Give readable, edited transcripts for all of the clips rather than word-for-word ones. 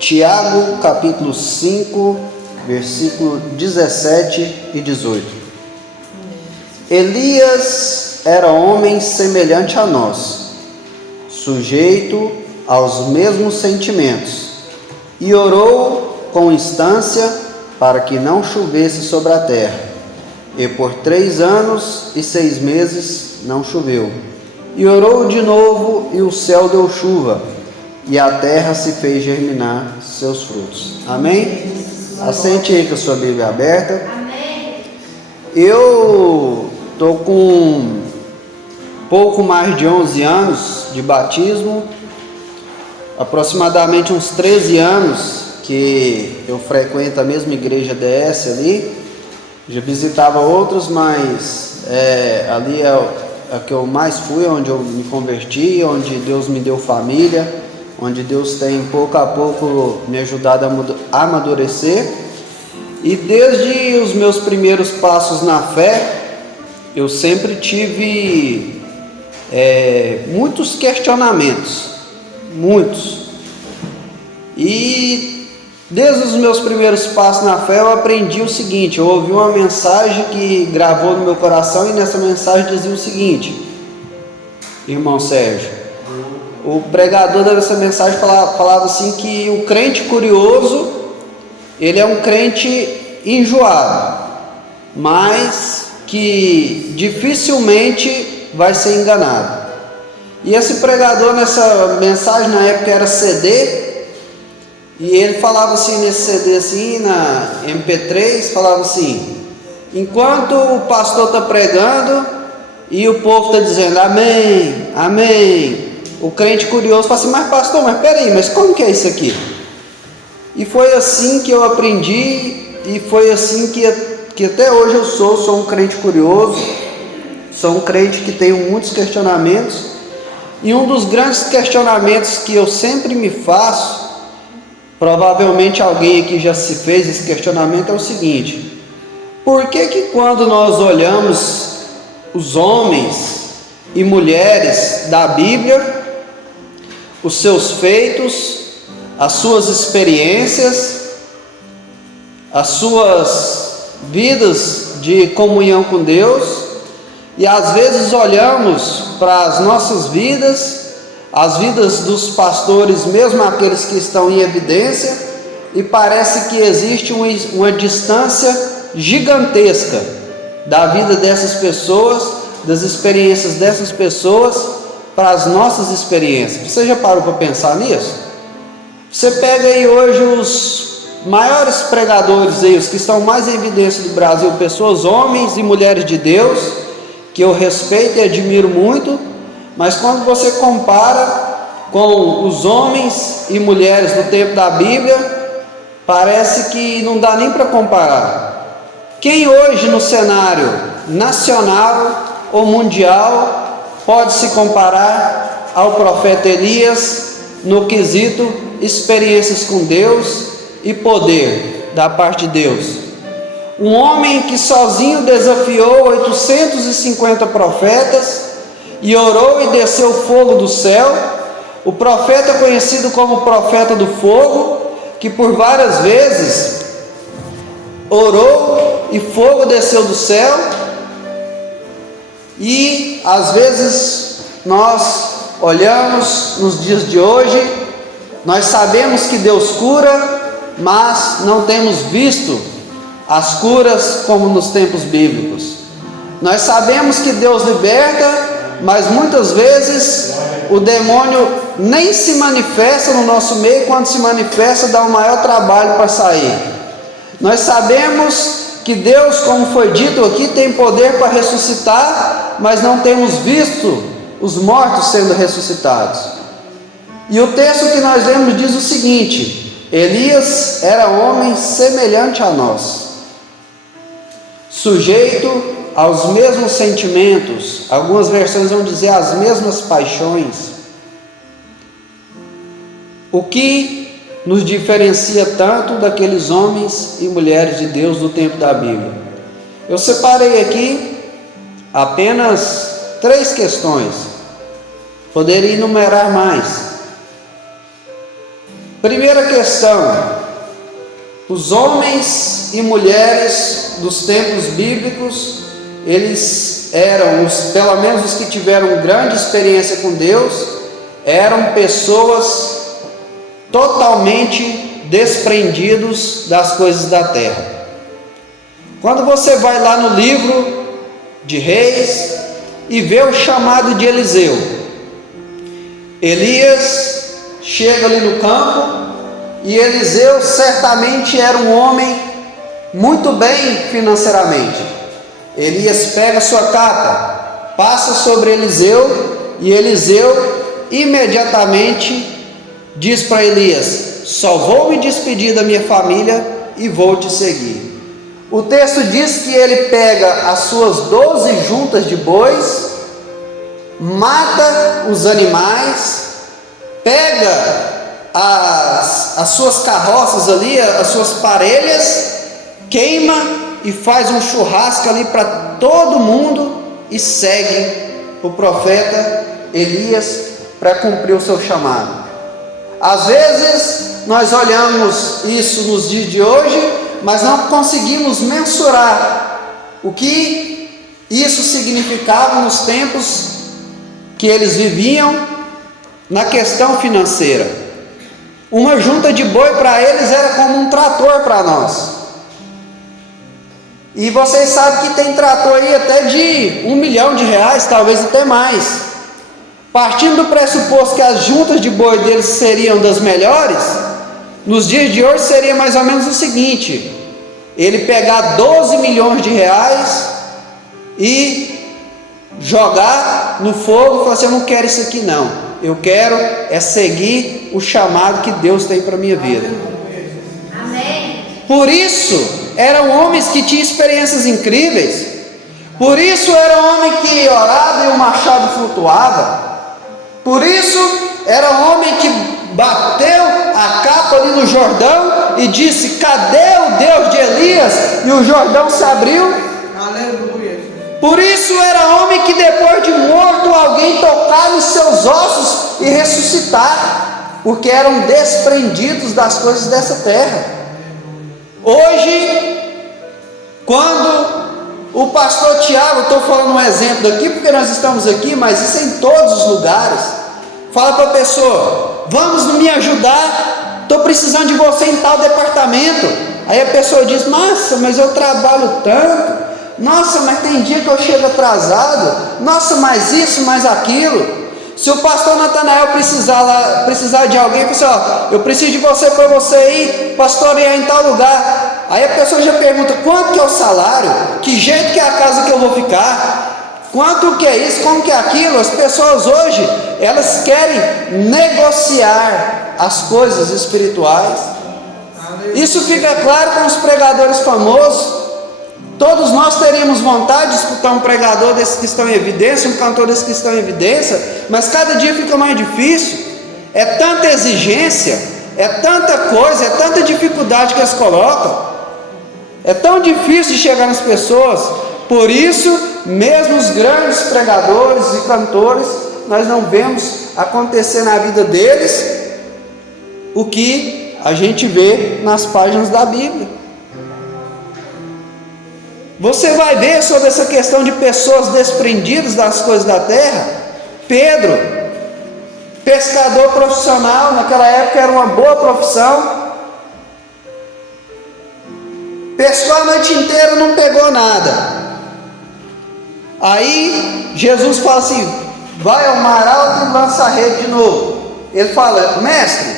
Tiago, capítulo 5, versículo 17 e 18. Elias era homem semelhante a nós, sujeito aos mesmos sentimentos, e orou com instância para que não chovesse sobre a terra. E por 3 anos e 6 meses não choveu. E orou de novo, e o céu deu chuva, e a terra se fez germinar seus frutos. Amém? Assente aí com a sua Bíblia aberta. Amém. Eu estou com pouco mais de 11 anos de batismo, aproximadamente uns 13 anos que eu frequento a mesma igreja DS ali. Já visitava outros, mas ali é a que eu mais fui, onde eu me converti, onde Deus me deu família, onde Deus tem pouco a pouco me ajudado a amadurecer. E desde os meus primeiros passos na fé, eu sempre tive muitos questionamentos, muitos. E desde os meus primeiros passos na fé eu aprendi o seguinte: eu ouvi uma mensagem que gravou no meu coração, e nessa mensagem dizia o seguinte, irmão Sérgio, o pregador dessa mensagem falava assim, que o crente curioso, ele é um crente enjoado, mas que dificilmente vai ser enganado. E esse pregador, nessa mensagem, na época era CD, e ele falava assim nesse CD, assim, na MP3, falava assim: enquanto o pastor está pregando e o povo está dizendo amém, amém, o crente curioso fala assim: mas pastor, mas peraí, mas como que é isso aqui? E foi assim que eu aprendi, e foi assim que até hoje eu sou um crente curioso, sou um crente que tenho muitos questionamentos. E um dos grandes questionamentos que eu sempre me faço, provavelmente alguém aqui já se fez esse questionamento, é o seguinte: por que quando nós olhamos os homens e mulheres da Bíblia, os seus feitos, as suas experiências, as suas vidas de comunhão com Deus, e às vezes olhamos para as nossas vidas, as vidas dos pastores, mesmo aqueles que estão em evidência, e parece que existe uma distância gigantesca da vida dessas pessoas, das experiências dessas pessoas para as nossas experiências. Você já parou para pensar nisso? Você pega aí hoje os maiores pregadores aí, os que estão mais em evidência do Brasil, pessoas, homens e mulheres de Deus, que eu respeito e admiro muito, mas quando você compara com os homens e mulheres do tempo da Bíblia, parece que não dá nem para comparar. Quem hoje no cenário nacional ou mundial pode se comparar ao profeta Elias no quesito experiências com Deus e poder da parte de Deus? Um homem que sozinho desafiou 850 profetas e orou e desceu fogo do céu, o profeta conhecido como profeta do fogo, que por várias vezes orou e fogo desceu do céu. E às vezes nós olhamos nos dias de hoje, nós sabemos que Deus cura, mas não temos visto as curas como nos tempos bíblicos. Nós sabemos que Deus liberta, mas muitas vezes o demônio nem se manifesta no nosso meio, quando se manifesta dá um maior trabalho para sair. Nós sabemos que Deus, como foi dito aqui, tem poder para ressuscitar, mas não temos visto os mortos sendo ressuscitados. E o texto que nós lemos diz o seguinte: Elias era homem semelhante a nós, sujeito aos mesmos sentimentos, algumas versões vão dizer as mesmas paixões. O que nos diferencia tanto daqueles homens e mulheres de Deus do tempo da Bíblia? Eu separei aqui apenas 3 questões, poderia enumerar mais. Primeira questão: os homens e mulheres dos tempos bíblicos, eles eram, pelo menos os que tiveram grande experiência com Deus, eram pessoas totalmente desprendidos das coisas da terra. Quando você vai lá no livro de Reis e vê o chamado de Eliseu, Elias chega ali no campo, e Eliseu certamente era um homem muito bem financeiramente. Elias pega sua capa, passa sobre Eliseu, e Eliseu imediatamente diz para Elias: só vou me despedir da minha família e vou te seguir. O texto diz que ele pega as suas 12 juntas de bois, mata os animais, pega as suas carroças ali, as suas parelhas, queima e faz um churrasco ali para todo mundo e segue o profeta Elias para cumprir o seu chamado. Às vezes nós olhamos isso nos dias de hoje, mas não conseguimos mensurar o que isso significava nos tempos que eles viviam na questão financeira. Uma junta de boi para eles era como um trator para nós. E vocês sabem que tem trator aí até de R$1 milhão, talvez até mais. Partindo do pressuposto que as juntas de boi deles seriam das melhores, nos dias de hoje seria mais ou menos o seguinte: ele pegar R$12 milhões e jogar no fogo e falar assim: eu não quero isso aqui não. Eu quero seguir o chamado que Deus tem para a minha vida. Amém. Por isso, eram homens que tinham experiências incríveis. Por isso, era homem que orava e o machado flutuava. Por isso, era homem que bateu a capa ali no Jordão e disse: cadê o Deus de Elias? E o Jordão se abriu. Aleluia. Por isso era homem que depois de morto alguém tocar nos seus ossos e ressuscitar, porque eram desprendidos das coisas dessa terra. Hoje, quando o pastor Tiago, estou falando um exemplo aqui porque nós estamos aqui, mas isso é em todos os lugares, fala para a pessoa: vamos me ajudar, estou precisando de você em tal departamento. Aí a pessoa diz: nossa, mas eu trabalho tanto. Nossa, mas tem dia que eu chego atrasado. Nossa, mais isso, mais aquilo. Se o pastor Natanael precisar de alguém, pessoal, eu preciso de você para você ir pastorear em tal lugar. Aí a pessoa já pergunta: quanto que é o salário? Que jeito que é a casa que eu vou ficar? Quanto que é isso? Como que é aquilo? As pessoas hoje, elas querem negociar as coisas espirituais. Isso fica claro com os pregadores famosos. Todos nós teríamos vontade de escutar um pregador desses que estão em evidência, um cantor desses que estão em evidência, mas cada dia fica mais difícil. É tanta exigência, é tanta coisa, é tanta dificuldade que eles colocam. É tão difícil de chegar nas pessoas. Por isso, mesmo os grandes pregadores e cantores, nós não vemos acontecer na vida deles o que a gente vê nas páginas da Bíblia. Você vai ver sobre essa questão de pessoas desprendidas das coisas da terra. Pedro, pescador profissional, naquela época era uma boa profissão, pescou a noite inteira, não pegou nada. Aí Jesus fala assim: vai ao mar alto e lança a rede de novo. Ele fala: mestre,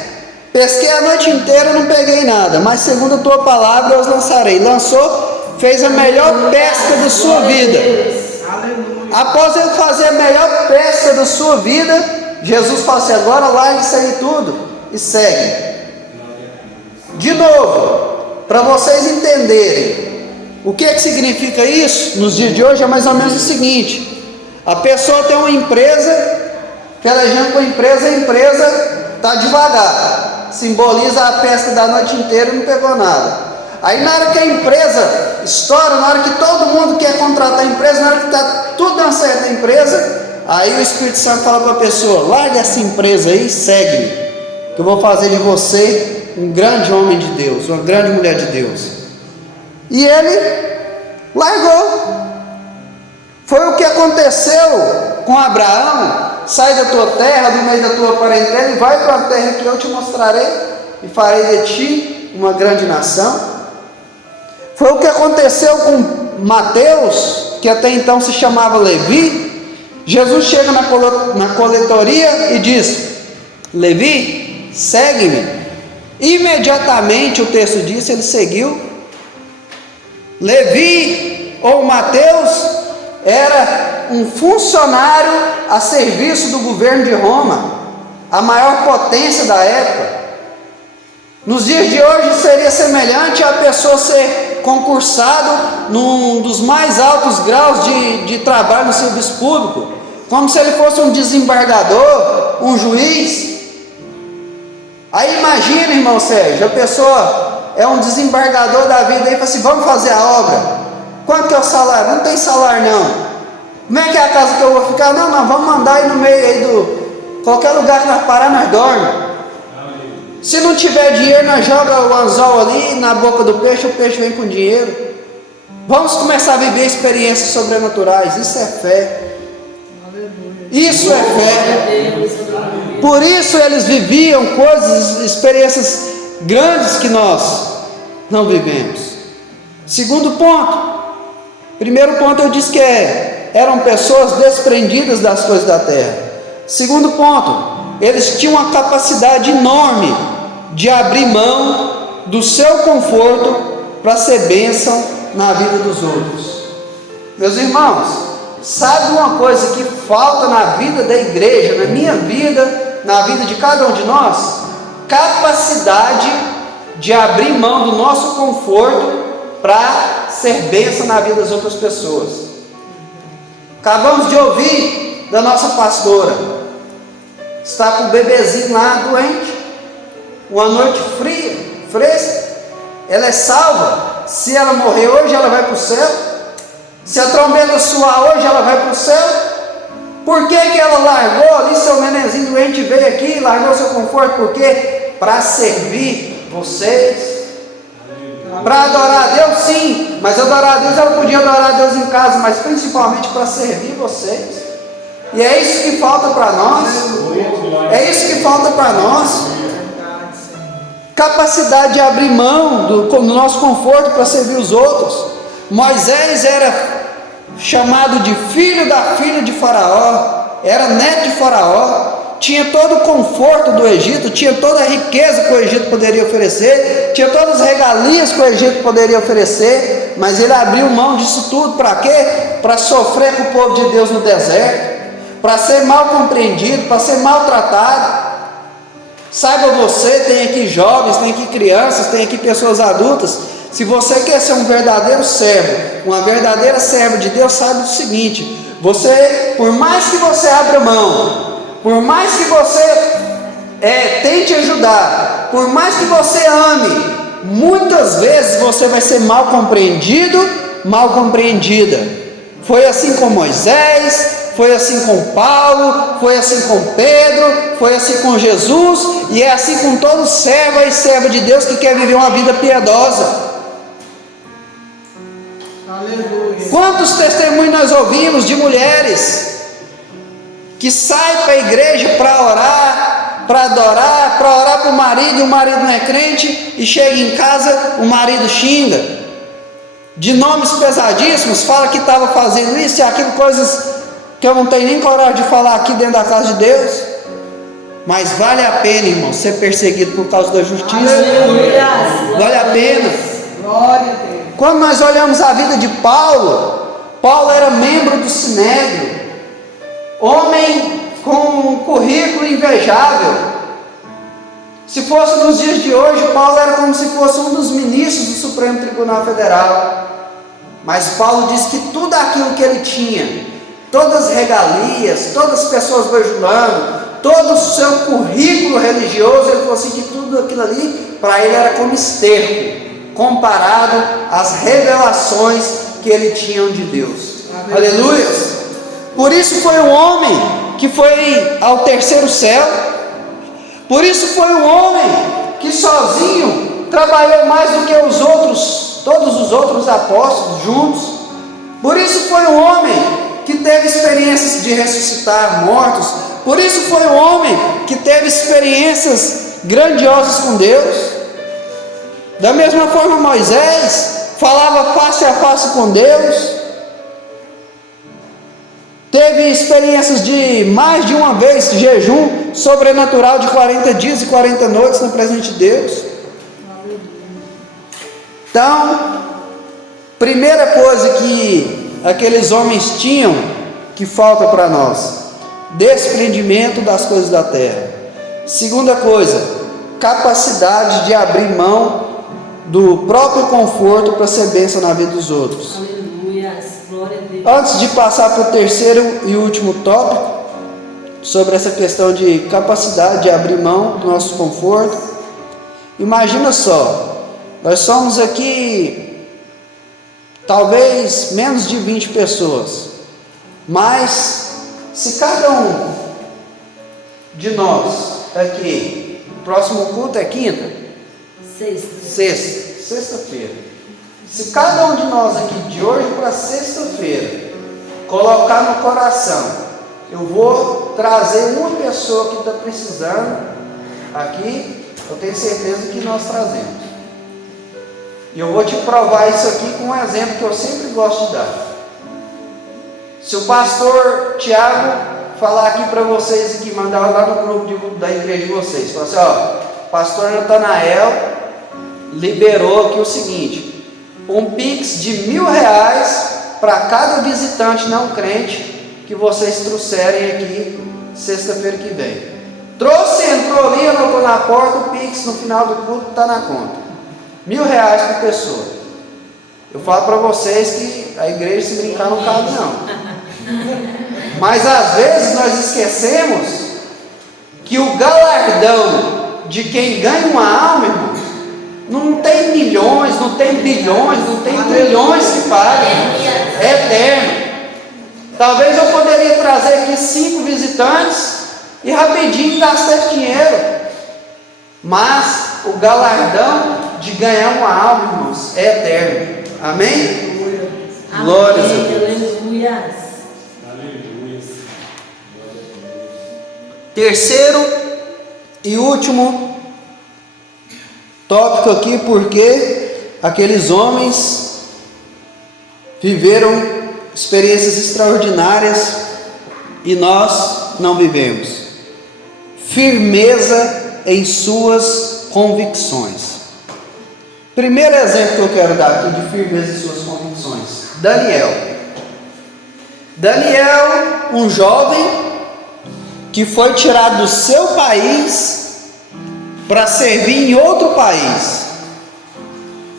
pesquei a noite inteira, não peguei nada, mas segundo a tua palavra eu os lançarei. Lançou, fez a melhor pesca da sua vida. Após ele fazer a melhor pesca da sua vida, Jesus fala assim: agora larga isso aí tudo e segue. De novo, para vocês entenderem o que significa isso, nos dias de hoje é mais ou menos o seguinte: a pessoa tem uma empresa, aquela gente com a empresa está devagar, simboliza a pesca da noite inteira e não pegou nada. Aí na hora que a empresa estoura, na hora que todo mundo quer contratar a empresa, na hora que está tudo dando certo na empresa, aí o Espírito Santo fala para a pessoa: larga essa empresa aí e segue-me. que eu vou fazer de você um grande homem de Deus, uma grande mulher de Deus. E ele largou. Foi o que aconteceu com Abraão. Sai da tua terra, do meio da tua parentela, e vai para a terra que eu te mostrarei, e farei de ti uma grande nação. Foi o que aconteceu com Mateus, que até então se chamava Levi. Jesus chega na coletoria e diz: Levi, segue-me. Imediatamente, o texto diz, ele seguiu. Levi ou Mateus era um funcionário a serviço do governo de Roma, a maior potência da época. Nos dias de hoje seria semelhante a pessoa ser concursado num dos mais altos graus de trabalho no serviço público, como se ele fosse um desembargador, um juiz. Aí imagina, irmão Sérgio, a pessoa é um desembargador da vida e fala assim: vamos fazer a obra. Quanto que é o salário? Não tem salário não. Como é que é a casa que eu vou ficar? Não, nós vamos mandar aí no meio aí do... qualquer lugar que nós parar, nós dormimos. Se não tiver dinheiro, nós joga o anzol ali na boca do peixe, o peixe vem com dinheiro. Vamos começar a viver experiências sobrenaturais. Isso é fé. Isso é fé. Por isso eles viviam coisas, experiências grandes que nós não vivemos. Segundo ponto. Primeiro ponto eu disse que eram pessoas desprendidas das coisas da terra. Segundo ponto, eles tinham uma capacidade enorme de abrir mão do seu conforto para ser bênção na vida dos outros. Meus irmãos, sabe uma coisa que falta na vida da igreja, na minha vida, na vida de cada um de nós? Capacidade de abrir mão do nosso conforto para ser bênção na vida das outras pessoas. Acabamos de ouvir da nossa pastora, está com o bebezinho lá doente, uma noite fria, fresca, ela é salva. Se ela morrer hoje, ela vai para o céu. Se a trombeta soar hoje, ela vai para o céu. Por que ela largou ali seu nenenzinho doente, veio aqui e largou seu conforto? Por quê? Para servir vocês. Para adorar a Deus, sim, mas adorar a Deus, ela podia adorar a Deus em casa, mas principalmente para servir vocês. E é isso que falta para nós. É isso que falta para nós. Capacidade de abrir mão do nosso conforto para servir os outros. Moisés era chamado de filho da filha de Faraó, era neto de Faraó, tinha todo o conforto do Egito, tinha toda a riqueza que o Egito poderia oferecer, tinha todas as regalias que o Egito poderia oferecer, mas ele abriu mão disso tudo para quê? Para sofrer com o povo de Deus no deserto, para ser mal compreendido, para ser maltratado. Saiba você, tem aqui jovens, tem aqui crianças, tem aqui pessoas adultas. Se você quer ser um verdadeiro servo, uma verdadeira serva de Deus, saiba o seguinte: você, por mais que você abra mão, por mais que você tente ajudar, por mais que você ame, muitas vezes você vai ser mal compreendido, mal compreendida. Foi assim com Moisés, foi assim com Paulo, foi assim com Pedro, foi assim com Jesus, e é assim com todo servo e serva de Deus que quer viver uma vida piedosa. Aleluia. Quantos testemunhos nós ouvimos de mulheres que saem para a igreja para orar, para adorar, para orar para o marido, e o marido não é crente, e chega em casa, o marido xinga, de nomes pesadíssimos, fala que estava fazendo isso e aquilo, coisas que eu não tenho nem coragem de falar aqui dentro da casa de Deus. Mas vale a pena, irmão, ser perseguido por causa da justiça. Aleluia. Vale a pena. Glória a Deus. Quando nós olhamos a vida de Paulo, Paulo era membro do Sinédrio, homem com um currículo invejável. Se fosse nos dias de hoje, Paulo era como se fosse um dos ministros do Supremo Tribunal Federal. Mas Paulo disse que tudo aquilo que ele tinha, todas as regalias, todas as pessoas bajulando, todo o seu currículo religioso, ele falou assim que tudo aquilo ali para ele era como esterco, comparado às revelações que ele tinha de Deus. Aleluia! Por isso foi um homem que foi ao terceiro céu. Por isso foi o homem que sozinho trabalhou mais do que os outros, todos os outros apóstolos juntos. Por isso foi o homem que teve experiências de ressuscitar mortos. Por isso foi o homem que teve experiências grandiosas com Deus. Da mesma forma, Moisés falava face a face com Deus. Teve experiências de mais de uma vez jejum sobrenatural de 40 dias e 40 noites na presença de Deus. Então, primeira coisa que aqueles homens tinham, que falta para nós: desprendimento das coisas da terra. Segunda coisa, capacidade de abrir mão do próprio conforto para ser bênção na vida dos outros. Aleluia, glória a Deus. Antes de passar para o terceiro e último tópico, sobre essa questão de capacidade de abrir mão do nosso conforto, imagina só, nós somos aqui talvez menos de 20 pessoas, mas se cada um de nós aqui, próximo culto é quinta? Sexta-feira. Se cada um de nós aqui de hoje para sexta-feira colocar no coração, eu vou trazer uma pessoa que está precisando aqui, eu tenho certeza que nós trazemos. E eu vou te provar isso aqui com um exemplo que eu sempre gosto de dar. Se o pastor Tiago falar aqui para vocês, aqui, mandar lá no grupo da igreja de vocês, falar assim, ó, pastor Natanael liberou aqui o seguinte: um pix de R$1.000 para cada visitante não crente que vocês trouxerem aqui sexta-feira que vem. Trouxe, entrou ali, anotou na porta, o pix no final do culto está na conta. R$1.000 por pessoa. Eu falo para vocês que a igreja, se brincar, não cabe não. Mas às vezes nós esquecemos que o galardão de quem ganha uma alma, irmãos, não tem milhões, não tem bilhões, não tem trilhões que paguem. É eterno. Talvez eu poderia trazer aqui 5 visitantes e rapidinho gastar esse dinheiro, mas o galardão de ganhar uma alma, irmãos, é eterno. Amém? Glórias a Deus. Aleluia. Terceiro e último tópico aqui, porque aqueles homens viveram experiências extraordinárias e nós não vivemos. Firmeza em suas convicções. Primeiro exemplo que eu quero dar aqui de firmeza em suas convicções: Daniel, um jovem que foi tirado do seu país para servir em outro país.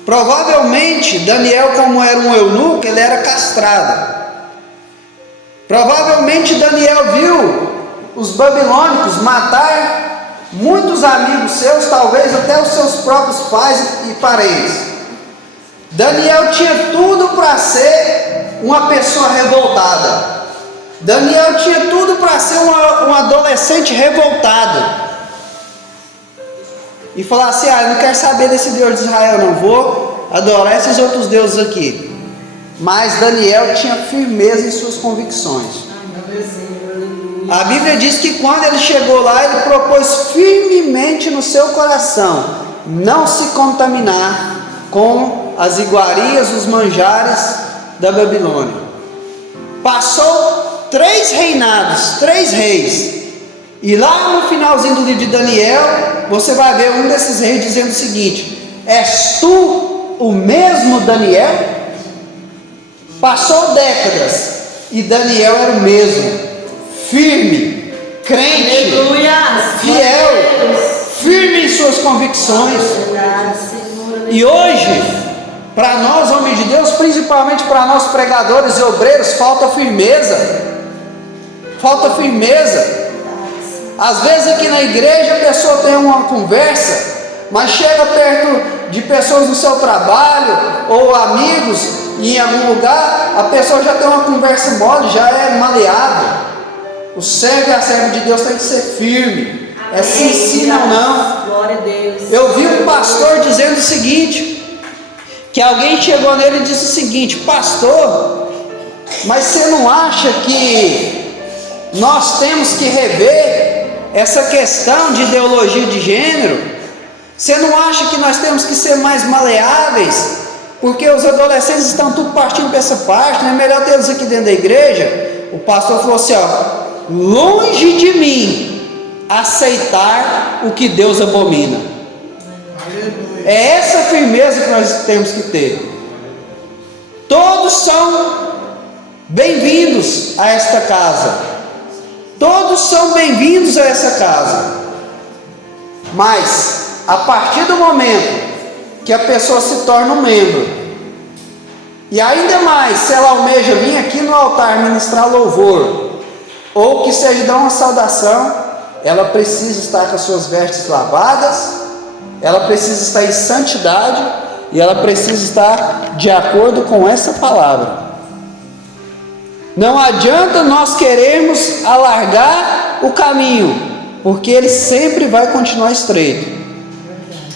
Provavelmente Daniel, como era um eunuco, ele era castrado. Provavelmente Daniel viu os babilônicos matar muitos amigos seus, talvez até os seus próprios pais e parentes. Daniel tinha tudo para ser uma pessoa revoltada. Daniel tinha tudo para ser um adolescente revoltado e falar assim: eu não quero saber desse Deus de Israel, não vou adorar esses outros deuses aqui. Mas Daniel tinha firmeza em suas convicções. A Bíblia diz que quando ele chegou lá, ele propôs firmemente no seu coração não se contaminar com as iguarias, os manjares da Babilônia. Passou 3 reinados, 3 reis, e lá no finalzinho do livro de Daniel, você vai ver um desses reis dizendo o seguinte: és tu o mesmo Daniel? Passou décadas e Daniel era o mesmo, firme, crente, fiel, firme em suas convicções. E hoje, para nós, homens de Deus, principalmente para nós pregadores e obreiros, falta firmeza. Falta firmeza. Às vezes aqui na igreja a pessoa tem uma conversa, mas chega perto de pessoas no seu trabalho ou amigos em algum lugar, a pessoa já tem uma conversa mole, já é maleável. O servo e a serva de Deus tem que ser firme, É se ensina ou não. Glória a Deus. Eu vi um pastor dizendo o seguinte, que alguém chegou nele e disse o seguinte: pastor, mas você não acha que nós temos que rever essa questão de ideologia de gênero? Você não acha que nós temos que ser mais maleáveis? Porque os adolescentes estão tudo partindo para essa parte, não é melhor tê-los aqui dentro da igreja? O pastor falou assim, ó: longe de mim aceitar o que Deus abomina. É essa firmeza que nós temos que ter. Todos são bem-vindos a esta casa. Todos são bem-vindos a essa casa. Mas a partir do momento que a pessoa se torna um membro, e ainda mais se ela almeja vir aqui no altar ministrar louvor, ou que seja dar uma saudação, ela precisa estar com as suas vestes lavadas, ela precisa estar em santidade, e ela precisa estar de acordo com essa palavra. Não adianta nós querermos alargar o caminho, porque ele sempre vai continuar estreito.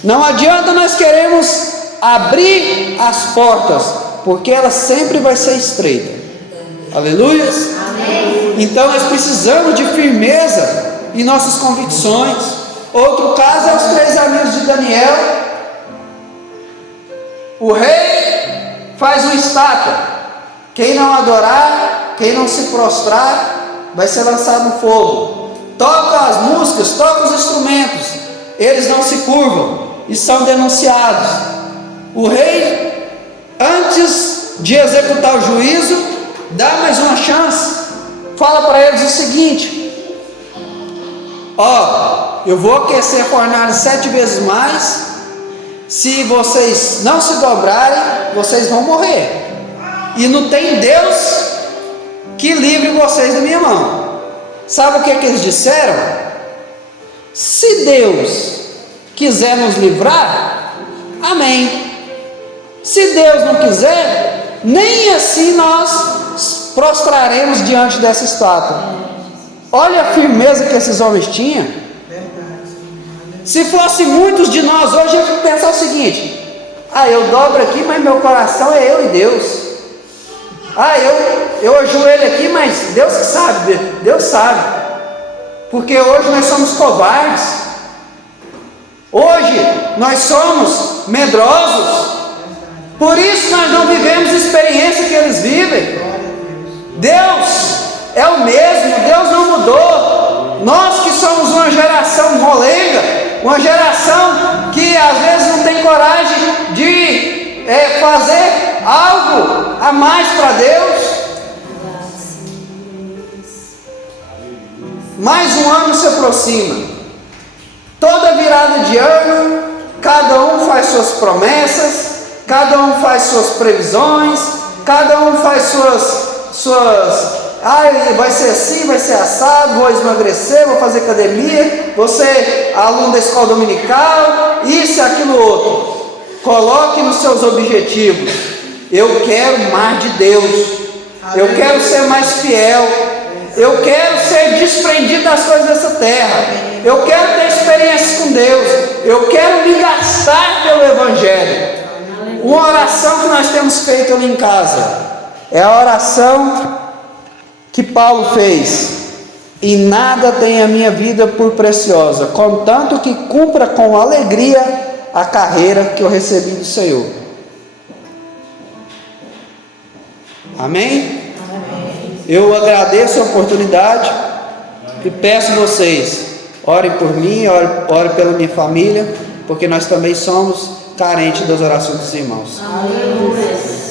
Não adianta nós queremos abrir as portas, porque ela sempre vai ser estreita. Aleluias? Amém. Então nós precisamos de firmeza em nossas convicções. Outro caso é os 3 amigos de Daniel. O rei faz uma estátua. Quem não adorar, quem não se prostrar, vai ser lançado no fogo. Tocam as músicas, tocam os instrumentos, eles não se curvam e são denunciados. O rei, antes de executar o juízo, dá mais uma chance, fala para eles o seguinte: ó, eu vou aquecer a fornalha 7 vezes mais, se vocês não se dobrarem, vocês vão morrer, e não tem Deus que livre vocês da minha mão. Sabe o que eles disseram? Se Deus quiser nos livrar, amém. Se Deus não quiser, nem assim nós prostraremos diante dessa estátua. Olha a firmeza que esses homens tinham. Se fosse muitos de nós hoje, eu fico pensar o seguinte: eu dobro aqui, mas meu coração é eu e Deus. Eu ajoelho aqui, mas Deus que sabe, Deus sabe. Porque hoje nós somos covardes. Hoje nós somos medrosos. Por isso nós não vivemos a experiência que eles vivem. Deus é o mesmo, Deus não mudou. Nós que somos uma geração molenga, uma geração que às vezes não tem coragem de fazer algo a mais para Deus. Mais um ano se aproxima. Toda virada de ano, cada um faz suas promessas, cada um faz suas previsões, cada um faz suas vai ser assim, vai ser assado, vou emagrecer, vou fazer academia, vou ser aluno da escola dominical, isso e aquilo outro. Coloque nos seus objetivos: eu quero mais de Deus, eu quero ser mais fiel, eu quero ser desprendido das coisas dessa terra, eu quero ter experiências com Deus, eu quero me gastar pelo Evangelho. Uma oração que nós temos feito ali em casa é a oração que Paulo fez: e nada tem a minha vida por preciosa, contanto que cumpra com alegria a carreira que eu recebi do Senhor. Amém? Amém. Eu agradeço a oportunidade e peço vocês, orem por mim, orem pela minha família, porque nós também somos carentes das orações dos irmãos. Amém.